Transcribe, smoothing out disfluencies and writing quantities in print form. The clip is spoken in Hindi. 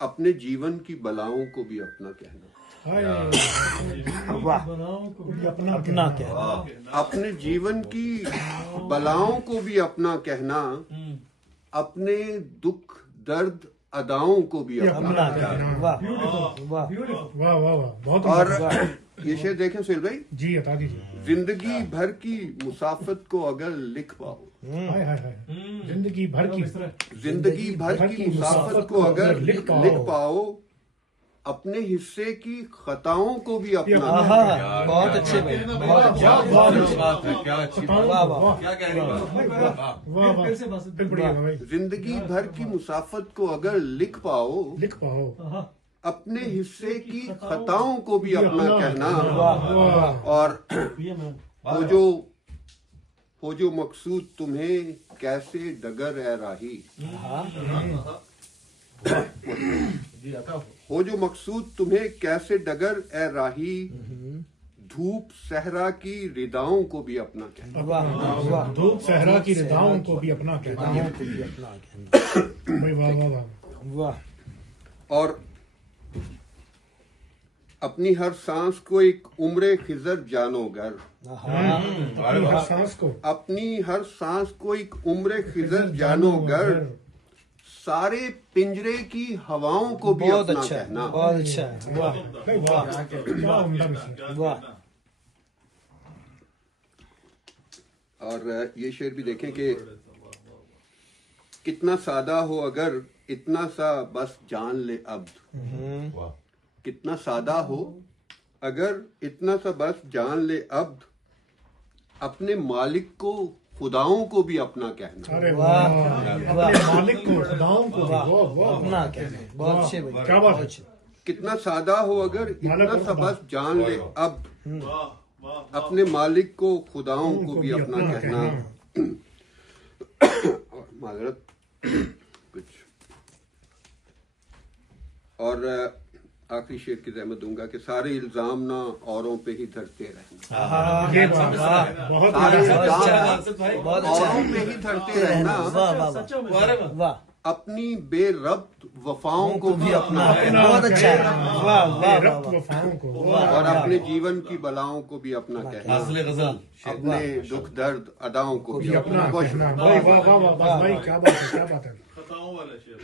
अपने जीवन की बलाओं को भी अपना कहना। वाह, अपना कहना। अपने जीवन की बलाओं को भी अपना कहना, अपने दुख दर्द अदाओं को भी अपना कहना। वाह वाह वाह वाह वाह, बहुत और ये शेर देखें सुहेल भाई जी, बता दीजिए। जिंदगी भर की मुसाफत को अगर लिख पाओ, हाय हाय हाय, जिंदगी भर की मुसाफत को अगर लिख पाओ, अपने हिस्से की खताओं को भी अपना। बहुत अच्छे भाई, बहुत अच्छे, क्या अच्छी वाह वाह, क्या कह रही है। जिंदगी भर की मुसाफत को अगर लिख पाओ, अपने हिस्से की खताओं को भी अपना कहना। और हो जो मकसूद तुम्हें कैसे डगर है राही, हो जो मकसूद तुम्हें कैसे डगर ए राही, धूप सहरा की रिदाओं को भी अपना कहना। वाह, धूप सहरा की रिदाओं को भी अपना कहना। वाह वाह वाह। और अपनी हर सांस को एक उम्र खिजर जानो गर, हर सांस को, अपनी हर सांस को एक उम्र खिजर जानो गर, सारे पिंजरे की हवाओं को भी बहुत अपना अच्छा, कहना। बहुत अच्छा है। वाह क्या उम्दा मिसाल। वाह, और ये शेर भी देखें कि कितना सादा हो अगर इतना सा बस जान ले अब्द, कितना सादा हो अगर इतना सा बस जान ले अब्द, अपने मालिक को खुदाओं को भी अपना कहना। अरे वाह, अपने मालिक को, खुदाओं को, अपना कहना। बहुत अच्छे भाई, क्या बात है। कितना सादा हो अगर इतना सा बस जान ले अब्द, अपने मालिक को खुदाओं को भी अपना कहना। माजरत कुछ और आखिरी शेर की जहमत दूंगा कि सारे इल्जाम ना औरों पे ही धरते रहना। ये बहुत सारे अच्छा, बहुत अच्छा, औरों पे ही धरते रहना। वाह वाह, अपनी बेरब्त वफाओं को भी अपना बहुत अच्छा है। वाह वाह वाह, वफाओं को, और अपने जीवन की बलाओं को भी अपना कहना। गजल अपने दुख दर्द अदाओं को भी अपना अपना। कहना। वाह वाह वाह, भाई क्या बात है, क्या बात है। खताओं वाला शेर।